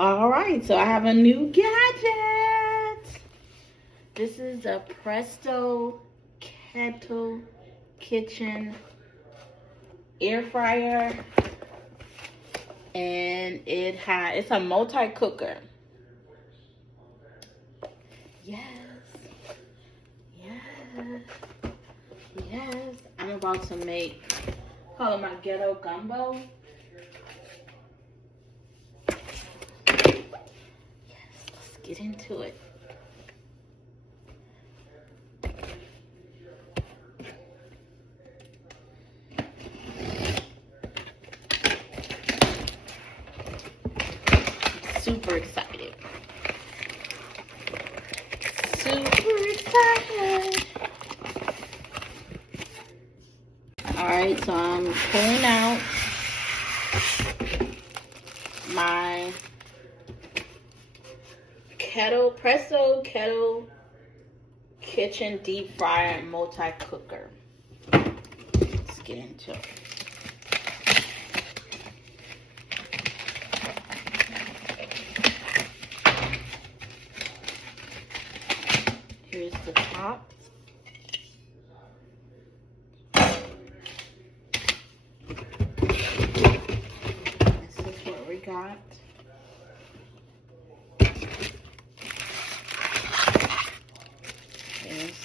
All right, so I have a new gadget. This is a Presto Kettle Kitchen air fryer, and it's a multi-cooker. Yes, yes, yes. I'm about to call it my ghetto gumbo. Let's get into it. Super excited. Super excited. Alright, so I'm pulling out my Presto Kettle Kitchen Deep Fryer Multi-Cooker. Let's get into it. Here's the top. This is what we got. Here's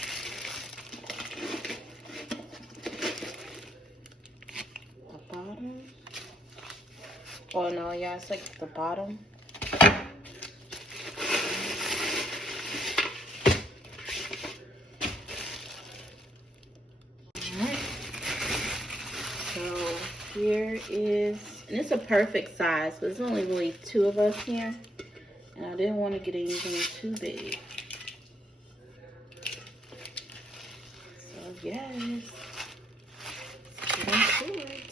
the bottom. Oh no, yeah, it's like the bottom. So here is, and it's a perfect size, but there's only really 2 of us here, and I didn't want to get anything too big. So yes, let's get into it.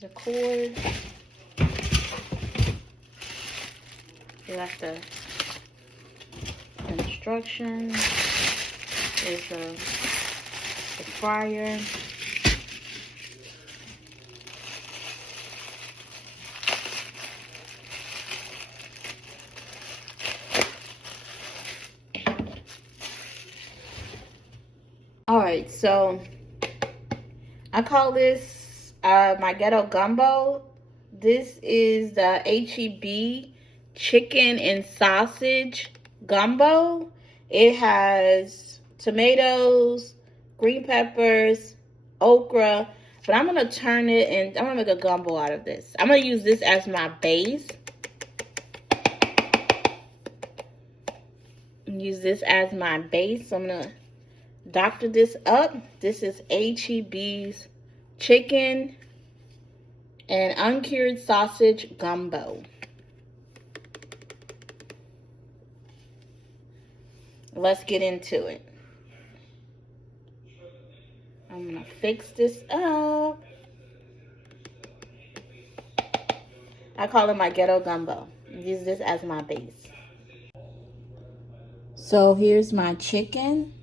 The cord. You have the instructions. There's the fryer. All right, so I call this my ghetto gumbo. This is the HEB chicken and sausage gumbo. It has tomatoes, green peppers, okra, but I'm gonna turn it and I'm gonna make a gumbo out of this. I'm gonna use this as my base. Use this as my base. So I'm gonna doctor this up. This is HEB's chicken and uncured sausage gumbo. Let's get into it. I'm gonna fix this up. I call it my ghetto gumbo. Use this as my base. So here's my chicken.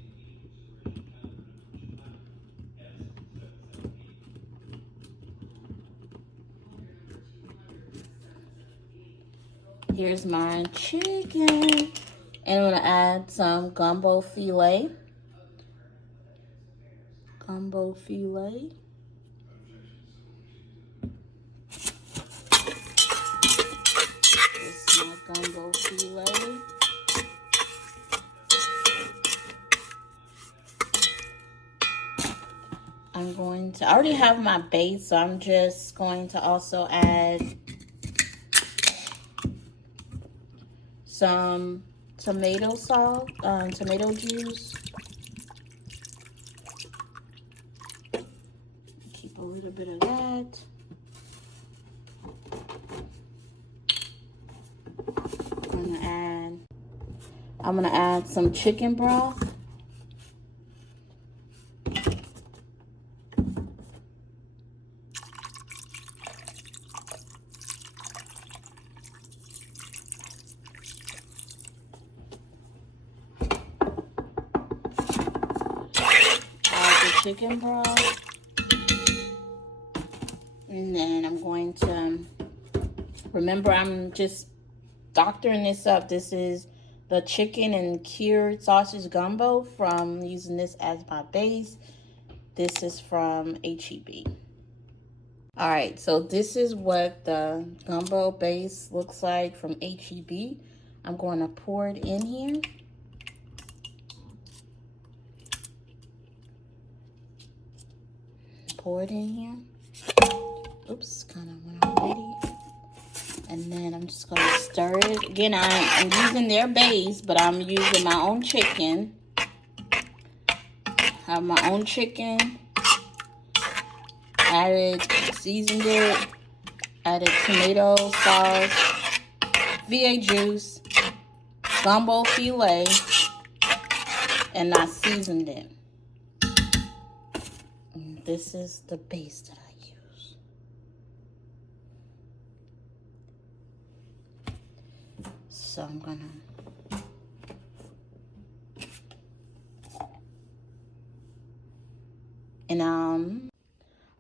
Here's my chicken. And I'm gonna add some gumbo filet. Gumbo filet. This is my gumbo filet. I already have my base, so I'm just going to also add some tomato sauce, tomato juice. Keep a little bit of that. I'm gonna add some chicken broth. chicken broth. And then I'm going to, remember, I'm just doctoring this up. This is the chicken and cured sausage gumbo from using this as my base. This is from HEB. All right, so this is what the gumbo base looks like from HEB. I'm going to pour it in here. Pour it in here. Oops, kind of went already. And then I'm just going to stir it. Again, I'm using their base, but I'm using my own chicken. I have my own chicken. Added, seasoned it. Added tomato sauce, V8 juice, gumbo filet, and I seasoned it. And this is the base that I use. So I'm gonna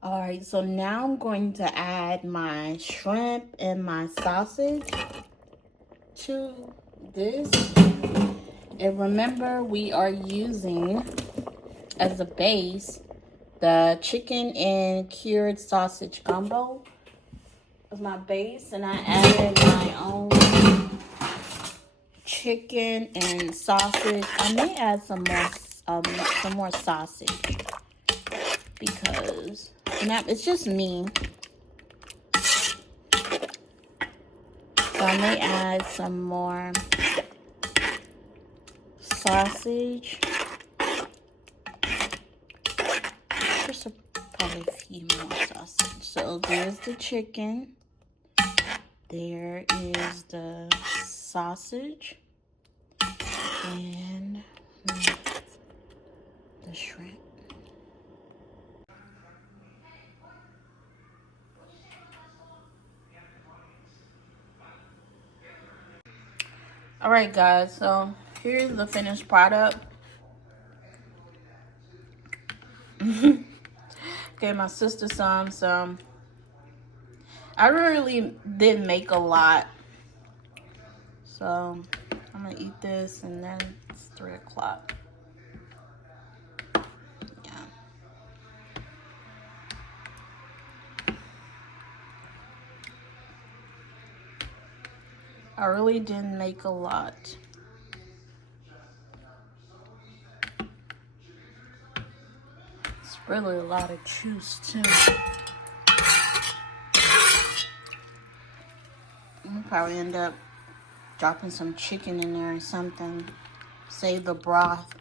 all right, so now I'm going to add my shrimp and my sausage to this. And remember, we are using as a base the chicken and cured sausage gumbo as my base, and I added my own chicken and sausage. I may add some more sausage because it's just me. So I may add some more sausage. Just probably a few more sausage. So there's the chicken. There is the sausage. And the shrimp. All right, guys, so here's the finished product. Gave my sister some, so I really didn't make a lot. So I'm gonna eat this, and then it's 3 o'clock. Yeah. I really didn't make a lot. It's really a lot of juice too. I'll probably end up dropping some chicken in there or something. Save the broth.